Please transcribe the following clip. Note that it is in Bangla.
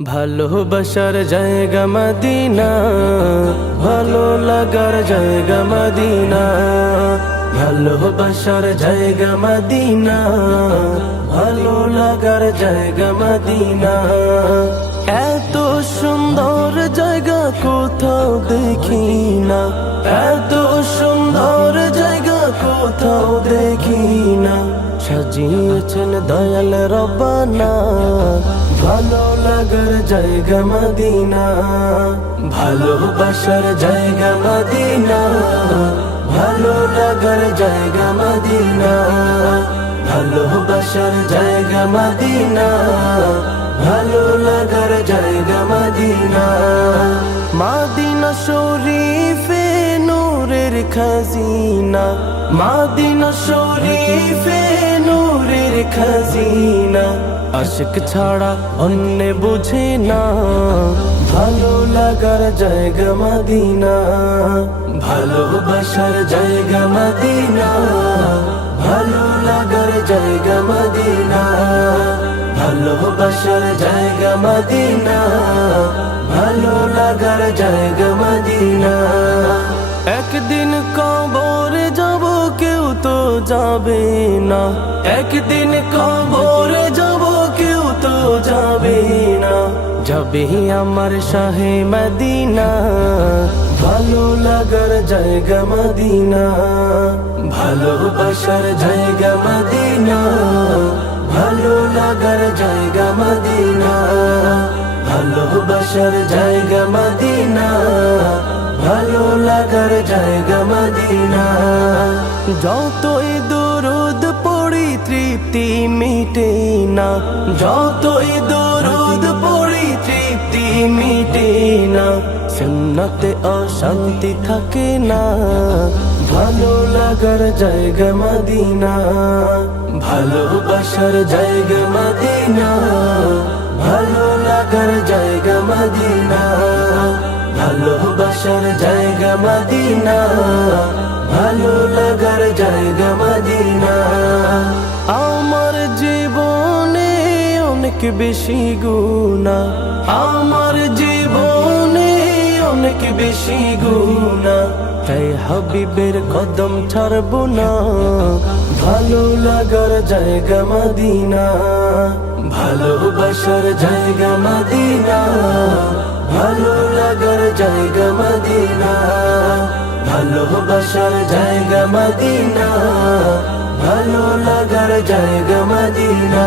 ভালোবাসার জায়গা মদিনা, ভালো লাগার জায়গা মদিনা। ভালোবাসার জায়গা মদিনা, ভালো লাগার জায়গা মদিনা। এত সুন্দর জায়গা কোথাও দেখি না, এত সুন্দর জায়গা কোথাও দেখি না। সাজিয়েছেন দয়াল রব্বানা, ভালো লাগার জায়গা মদিনা। ভালোবাসার জায়গা মদিনা, ভালো লাগার জায়গা মদিনা। ভালোবাসার জায়গা মদিনা, ভালো লাগার জায়গা মদিনা। মদিনা শরীফে নূরের খাজিনা, মদিনা শরীফে নূরের খাজিনা। আশিক ছাড়া অন্য বুঝে না, ভালো লাগার জায়গা মদিনা। ভালোবাসার জায়গা মদিনা, ভালো লাগার জায়গা মদিনা। ভালোবাসার জায়গা মদিনা, ভালো লাগার জায়গা মদিনা। একদিন কবর যাব কেউ তো যাবে না, একদিন কবর যাব কেউ তো যাবে না। যাবে আমার শাহে মদিনা, ভালো লাগার জায়গা মদিনা। ভালোবাসার জায়গা মদিনা, ভালো লাগার জায়গা মদিনা। ভালোবাসার জায়গা মদিনা, ভালো লাগার জায়গা মদিনা। যতই দরুদ পড়ি তৃপ্তি মিটে না, যতই দরুদ পড়ি তৃপ্তি মিটে না। সুন্নতে অশান্তি থাকে না, ভালো লাগার জায়গা মদিনা। ভালোবাসার জায়গা মদিনা, ভালো লাগার জায়গা মদিনা। ভালোবাসার জায়গা মদিনা, ভালো লাগার জায়গা মদিনা। আমার জীবনে অনেক বেশি গুনাহ, আমার জীবনে অনেক বেশি গুনাহ। তাই হাবিবের কদম ছাড়ব না, ভালো লাগার জায়গা মদিনা। ভালোবাসার জায়গা মদিনা, ভালো লাগার জায়গা মদিনা। ভালোবাসার জায়গা মদিনা, ভালো লাগার জায়গা মদিনা।